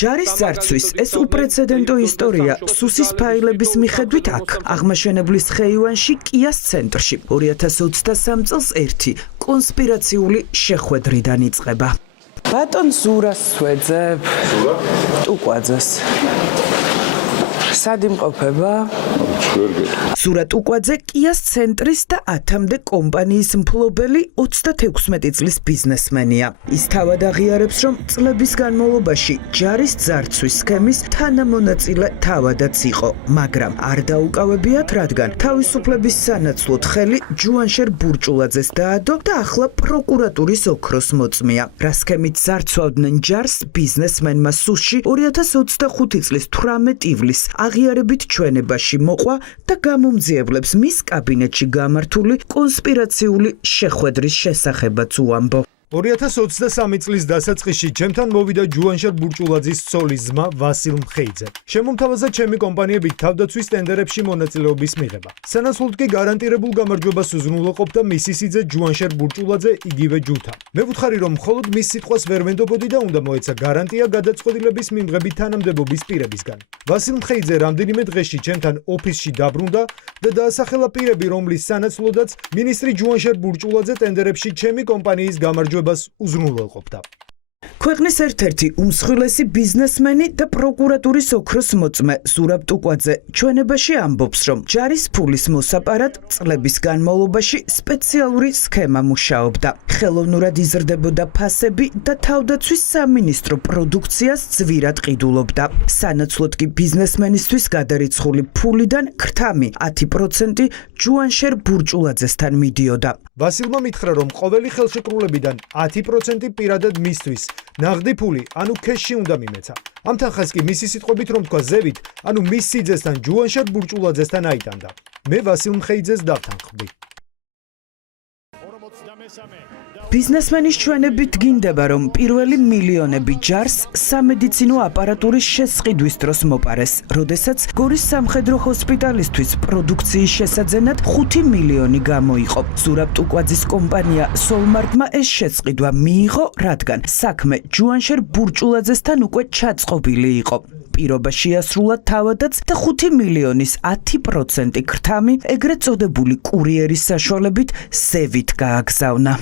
ჯარის ძარცვის ეს უპრეცედენტო ისტორია სუსის ფაილების მიხედვით აქ აღმაშენებლის ხეივანში კიას ცენტრში 2023 წელს ერთი კონსპირაციული შეხვედრიდან იწყება. ბატონ ზურას ვეძებ ტუკვაძეს სად იმყოფება? ზურა ტუკვაძე კიას ცენტრის და 10-მდე კომპანიის მფლობელი 36 წლის ბიზნესმენია. ის თავად აღიარებს, რომ წლების განმავლობაში ჯარის ძარცვის სქემის თანამონაწილე თავადაც იყო, მაგრამ არ დაუკავებიათ, რადგან თავისუფლების სანაცვლოდ ხელი ჯუანშერ ბურჭულაძეს დაადო და ახლა პროკურატურის ოქროს მოწმია. რა სქემით ძარცვავდნენ ჯარს ბიზნესმენმა სუსში 2025 წლის 18 ივლისს აღიარებით ჩვენებაში მოყვა და გამომძიებლებს მის კაბინეტში გამართული კონსპირაციული შეხვედრის შესახებაც უამბო. 2023 წლის დასაწყისში ჩემთან მოვიდა ჯუანშერ ბურჭულაძის ცოლის ძმა ვასილ მხეიძე. შემომთავაზა ჩემი კომპანიებით თავდაცვის ტენდერებში მონაწილეობის მიღება. სანაცვლოდ კი გარანტირებულ გამარჯვებას უზრუნველყოფდა მისი სიძე ჯუანშერ ბურჭულაძე იგივე ჯუთა. მე ვუთხარი, რომ მხოლოდ მის სიტყვას ვერ ვენდობოდი და უნდა მოეცა გარანტია გადაწყვეტილების მიმღები თანამდებობის პირებისგან. ვასილ მხეიძე რამდენიმე დღეში ჩემთან ოფისში დაბრუნდა და დაასახელა პირები, რომლის სანაცვლოდაც მინისტრი ჯუანშერ ბურჭულაძე ტენდერებში ჩემი კომპანიის გამარჯვებას უზრუნველყოფდა. ქვეყნის ერთ-ერთი უმსხვილესი ბიზნესმენი და პროკურატურის ოქროს მოწმე ზურაბ ტუკვაძე ჩვენებაში ამბობს, რომ ჯარის ფულის მოსაპარად წლების განმავლობაში სპეციალური სქემა მუშაობდა. ხელოვნურად იზრდებოდა ფასები და თავდაცვის სამინისტრო პროდუქციას ძვირად ყიდულობდა. სანაცვლოდ კი ბიზნესმენისთვის გადარიცხული ფულიდან ქრთამი 10% ჯუანშერ ბურჭულაძესთან მიდიოდა. ვასილმა მითხრა, რომ ყოველი ხელშეკრულებიდან 10% პირადად მისთვის ნაღდი ფული, ანუ ქეშში უნდა მიმეცა. ამ თანხას კი მისი სიტყვებით რომ თქვა ზევით, ანუ მის სიძესთან ჯუანშერ ბურჭულაძესთან აიტანდა. მე ვასილ მხეიძეს დავთანხმდი. ბიზნესმენის ჩვენებით გინდება, რომ პირველი მილიონები ჯარს სამედიცინო აპარატურის შესყიდვის დროს მოპარეს, როდესაც გორის სამხედრო ჰოსპიტალისთვის პროდუქციის შესაძენად 5 მილიონი გამოიყო. ზურაბ ტუკვაძის კომპანია სოლმარტმა ეს შესყიდვა მიიღო, რადგან საქმე ჯუანშერ ბურჭულაძესთან უკვე ჩაწყობილი იყო. პირობა შეასრულა თავადაც და 5 მილიონის 10% ქრთამი ეგრეთ წოდებული კურიერის საშუალებით ზევით გააგზავნა.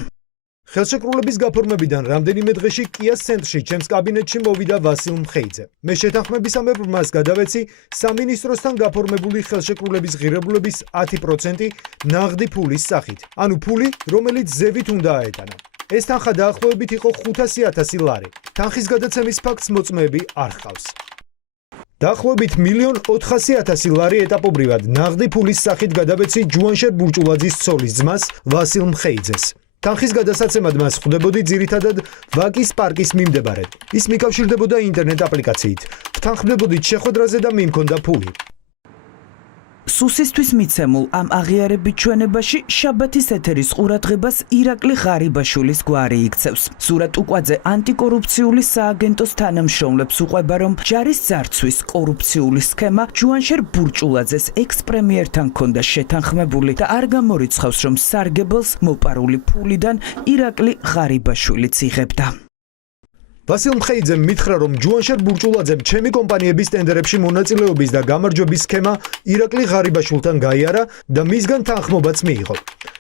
ხელშეკრულების გაფორმებიდან რამდენიმე დღეში კიას ცენტრში ჩემს კაბინეტში მოვიდა ვასილ მხეიძე. მე შეთანხმებისამებრ მას გადავეცი სამინისტროსთან გაფორმებული ხელშეკრულების ღირებულების 10% ნაღდი ფულის სახით, ანუ ფული, რომელიც ზევით უნდა აეტანა. ეს თანხა დაახლოებით იყო 500,000 ლარი. თანხის გადაცემის ფაქტს მოწმეები არ ჰყავს. დაახლოებით 1,400,000 ლარი ეტაპობრივად ნაღდი ფულის სახით გადავეცი ჯუანშერ ბურჭულაძის ცოლის ძმას ვასილ მხეიძეს. თანხის გადასაცემად მას ხვდებოდი ძირითადად ვაკის პარკის მიმდებარედ. ის მიკავშირდებოდა ინტერნეტ აპლიკაციით. ვთანხმდებოდით შეხვედრაზე და მიმქონდა ფული. სუსისთვის მიცემულ ამ აღიარებით ჩვენებაში შაბათის ეთერის ყურადღებას ირაკლი ღარიბაშვილის გვარი იქცევს. ზურა ტუკვაძე ანტიკორუფციული სააგენტოს თანამშრომლებს უყვება, რომ ჯარის ძარცვის კორუფციული სქემა ჯუანშერ ბურჭულაძეს ექს-პრემიერთან ჰქონდა შეთანხმებული და არ გამორიცხავს, რომ სარგებელს მოპარული ფულიდან ირაკლი ღარიბაშვილიც იღებდა. ვასილ მხეიძემ მითხრა, რომ ჯუანშერ ბურჭულაძემ ჩემი კომპანიების ტენდერებში მონაწილეობის და გამარჯვების სქემა ირაკლი ღარიბაშვილთან გაიარა და მისგან თანხმობაც მიიღო.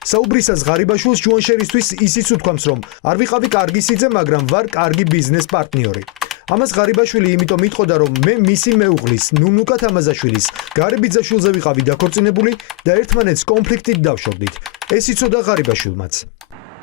საუბრისას ღარიბაშვილს ჯუანშერისთვის ისიც უთქვამს, რომ არ ვიყავი კარგი სიძე, მაგრამ ვარ კარგი ბიზნეს პარტნიორი. ამას ღარიბაშვილი იმიტომ იტყოდა, რომ მე მისი მეუღლის, ნუნუკა თამაზაშვილის, გარე ბიძაშვილზე ვიყავი დაქორწინებული და ერთმანეთს კონფლიქტით დავშორდით. ეს იცოდა ღარიბაშვილმაც.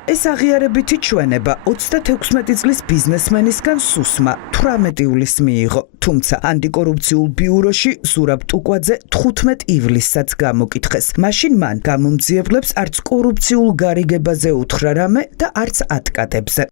ეს აღიარებითი ჩვენება 36 წლის ბიზნესმენისგან სუსმა 18 ივლისს მიიღო, თუმცა ანტიკორუფციულ ბიუროში ზურაბ ტუკვაძე 15 ივლისსაც გამოკითხეს. მაშინ მან გამომძიებლებს არც კორუფციულ გარიგებაზე უთხრა რამე და არც ატკატებზე.